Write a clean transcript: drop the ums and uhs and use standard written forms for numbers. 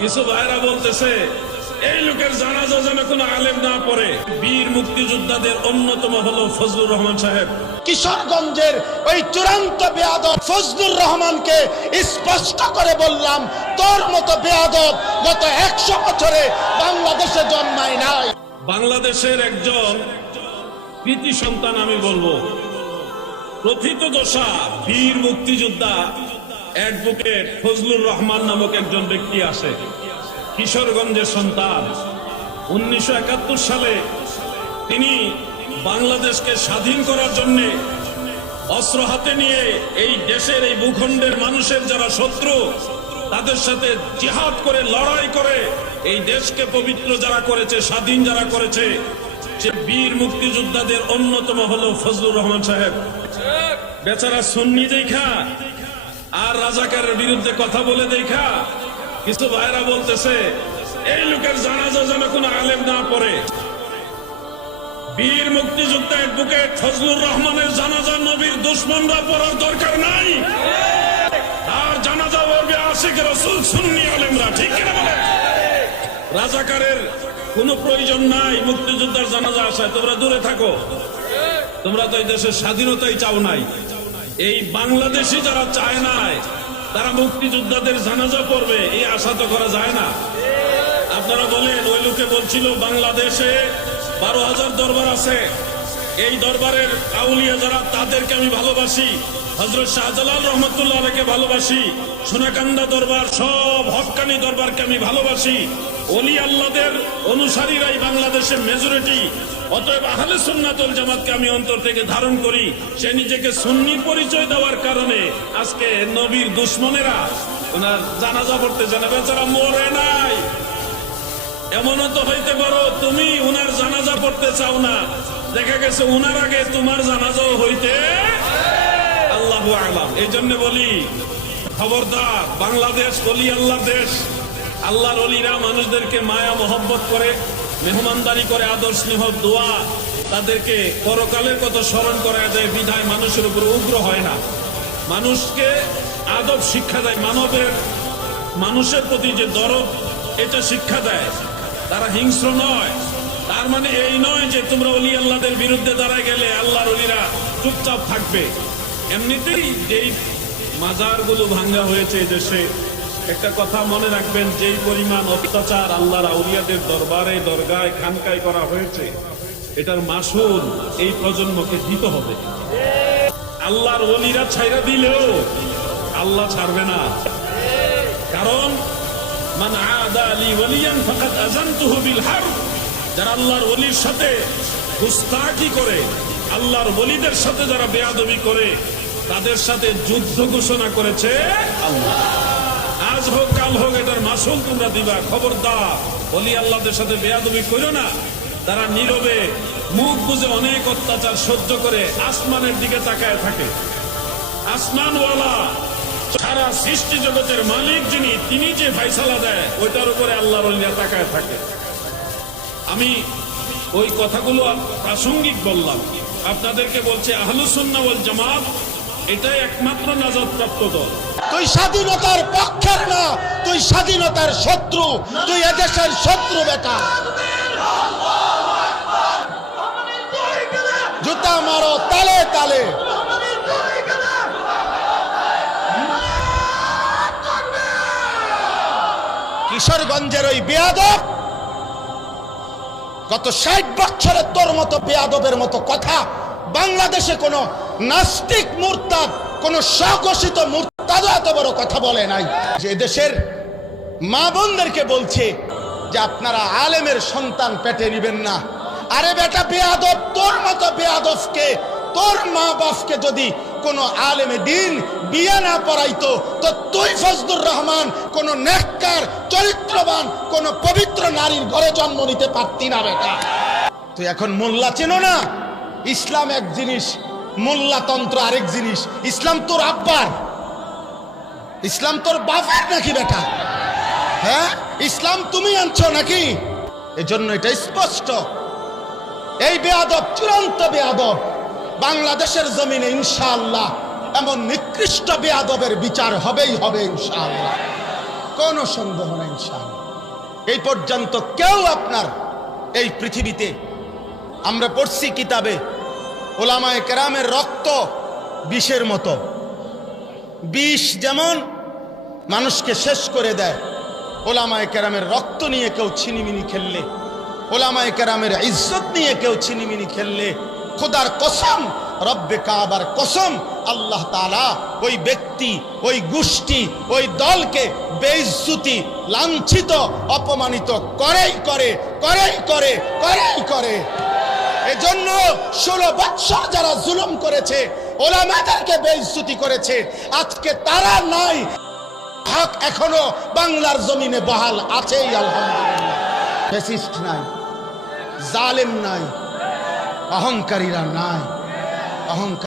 কিছু ভাইরা বলতেছে এই লোকের জানাজা যেন কোনো আলেম না পড়ে। বীর মুক্তিযোদ্ধাদের অন্যতম হলো ফজলুর রহমান সাহেব। কিশোরগঞ্জের ওই চূড়ান্ত বেয়াদব ফজলুর রহমানকে স্পষ্ট করে বললাম, তোর মতো বেয়াদব গত 100 বছরে বাংলাদেশে জন্মায় নাই। বাংলাদেশের একজন কৃতি সন্তান আমি বলবো, প্রথিতযশা বীর মুক্তিযোদ্ধা অ্যাডভোকেট ফজলুর রহমান নামক একজন ব্যক্তি আছে, কিশোরগঞ্জের সন্তান। 1971 সালে তিনি বাংলাদেশকে স্বাধীন করার জন্য অস্ত্র হাতে নিয়ে এই দেশের এই ভূখণ্ডের মানুষের যারা শত্রু তাদের সাথে জিহাদ করে লড়াই করে এই দেশকে পবিত্র যারা করেছে, স্বাধীন যারা করেছে, সে বীর মুক্তিযোদ্ধাদের অন্যতম হলো ফজলুর রহমান সাহেব। বেচারা সুন্নি দেখা আর রাজাকারের বিরুদ্ধে কথা বলে দেখা কিছু ভাইরা বলতেছে এই লোকের জানাজা যেন কোনো আলেম না পড়ে। বীর মুক্তিযোদ্ধা অ্যাডভোকেট ফজলুর রহমানের জানাজা নবীর দুশমনরা পড়ার দরকার নাই, আর জানাজা পড়বে আশিক রাসূল সুন্নি আলেমরা। ঠিক কিনা বলেন? রাজাকারের কোনো প্রয়োজন নাই মুক্তিযোদ্ধার জানাজা আসায়। তোমরা দূরে থাকো, তোমরা তো এই দেশের স্বাধীনতাই চাও নাই। এই বাংলাদেশি যারা চায় নাই তারা মুক্তিযোদ্ধাদের জানাজা পড়বে, এই আশা তো করা যায় না। আপনারা বলেন ওই লোকে বলছিল বাংলাদেশে 12,000 দরবার আছে, এই দরবারের আউলিয়া যারা তাদেরকে আমি ভালোবাসি, হযরত শাহজালাল রহমাতুল্লাহ আলাইহিকে ভালোবাসি, সোনাকান্দা দরবার সব হক্কানি দরবারকে আমি ভালোবাসি, ওলি আল্লাহদের অনুসারীরাই বাংলাদেশের মেজরিটি, অতএব আহলে সুন্নাত ওয়াল জামাতকে আমি অন্তর থেকে ধারণ করি। সে নিজেকে সুন্নি পরিচয় দেওয়ার কারণে আজকে নবীর দুশমনেরা ওনার জানাজা পড়তে জানা, বেচারা মরে নাই। এমনও তো হইতে পারো তুমি উনার জানাজা পড়তে চাও না, দেখা গেছে উনার আগে তোমার জানাজাও হইতে আল্লাহু আ'লাম। এই জন্য বলি খবরদার, বাংলাদেশ ওলি আল্লাহর দেশ। আল্লাহর ওলিরা মানুষদেরকে মায়া মোহব্বত করে, মেহমানদারি করে, আদর স্নেহ দোয়া তাদেরকে পরকালের কথা স্মরণ করা যায়, বিধায় মানুষের উপর উগ্র হয় না, মানুষকে আদব শিক্ষা দেয়, মানুষের প্রতি যে দরদ এটা শিক্ষা দেয়। তারা হিংস্র নয়। তার মানে এই নয় যে তোমরা ওলি আল্লাহদের বিরুদ্ধে দাঁড়ায় গেলে আল্লাহর ওলিরা চুপচাপ থাকবে। এমনিতেই যেই মাজারগুলো ভাঙ্গা হয়েছে দেশে, একটা কথা মনে রাখবেন, যেই পরিমাণ অত্যাচার আল্লাহর আউলিয়াদের দরবারে দরগায় খানকায় করা হয়েছে, এটার মাসুল এই প্রজন্মকে দিতে হবে। আল্লাহর ওলিরা ছাইরা দিলেও আল্লাহ ছাড়বে না, কারণ মান আদা লি ওয়ালিয়ান ফাকাদ আযানতুহু বিল হারব। যারা আল্লাহর ওলির সাথে গুস্তাখি করে, আল্লাহর ওলিদের সাথে যারা বেয়াদবি করে, তাদের সাথে যুদ্ধ ঘোষণা করেছে আল্লাহ। আজ হোক কাল হোক এটার মাসুল তোমরা দিবা। খবরদার, ওলি আল্লাহদের সাথে বেয়াদবি করো না। তারা নীরবে মুখ বুজে অনেক অত্যাচার সহ্য করে আসমানের দিকে তাকায় থাকে। আসমানওয়ালা সারা সৃষ্টি জগতের মালিক যিনি, তিনি যে ফায়সালা দেয় ওইটার উপরে আল্লাহর ওলিরা তাকায় থাকে। আমি ওই কথাগুলো প্রাসঙ্গিক বললাম, আপনাদেরকে বলছে আহলুস সুন্নাহ ওয়াল জামাত এটাই একমাত্র নাজাতপ্রাপ্ত দল। তুই স্বাধীনতার পক্ষের না, তুই স্বাধীনতার শত্রু, তুই এদেশের শত্রু বেটা। জুতা মারো তালে তালে। কিশোরগঞ্জের ওই বেয়াদব গত 60 বছরে তোর মতো বেয়াদবের মতো কথা বাংলাদেশে কোনো নাস্তিক মুরতাদ, কোনো স্বঘোষিত মুরতাদ এত বড় কথা বলে নাই। যে দেশের মা বোনদেরকে বলছে যে আপনারা আলেমের সন্তান পেটে নিবেন না। আরে বেটা বেয়াদব, তোর মতো বেয়াদবকে, তোর মা বাপকে যদি কোনো আলেমে দিন বিয়ে না পড়াইতো, তো তুই ফজলুর রহমান কোন নেককার চরিত্রবান কোন পবিত্র নারীর ঘরে জন্ম নিতে পারতি না বেটা। তুই এখন মোল্লা চেনো না? ইসলাম এক জিনিস, মোল্লাতন্ত্র আরেক জিনিস। ইসলাম তোর আব্বার, ইসলাম তোর বাবার নাকি বেটা? হ্যাঁ, ইসলাম তুমি আনছো নাকি? এজন্য এটা স্পষ্ট, এই বেয়াদব চূড়ান্ত বেয়াদব। বাংলাদেশের জমিনে ইনশাআল্লাহ এমন নিকৃষ্ট বেয়াদবের বিচার হবেই হবে ইনশাআল্লাহ, কোনো সন্দেহ নাই। ইনশাআল্লাহ। এই পর্যন্ত কেউ আপনার এই পৃথিবীতে, আমরা পড়ছি কিতাবে, ওলামায়ে কেরামের রক্ত বিষের মতো। বিষ যেমন মানুষকে শেষ করে দেয়, ওলামায়ে কেরামের রক্ত নিয়ে কেউ ছিনিমিনি খেললে, ওলামায়ে কেরামের ইজ্জত নিয়ে কেউ ছিনিমিনি খেললে, খোদার কসম, রব্বে কাবার কসম, আল্লাহ তাআলা ওই ব্যক্তি, ওই গোষ্ঠী, ওই দলকে বেইজ্জতি, লাঞ্ছিত, অপমানিত করেই করে, করেই করে, করেই করে। এজন্য 16 বৎসর যারা জুলুম করেছে, ওলামাদেরকে বেইজ্জতি করেছে, আজকে তারা নাই, হক এখনো বাংলার জমিনে বহাল আছেই আলহামদুলিল্লাহ। ফ্যাসিস্ট নাই, জালেম নাই, অহংকারীরা নাই, অহংকার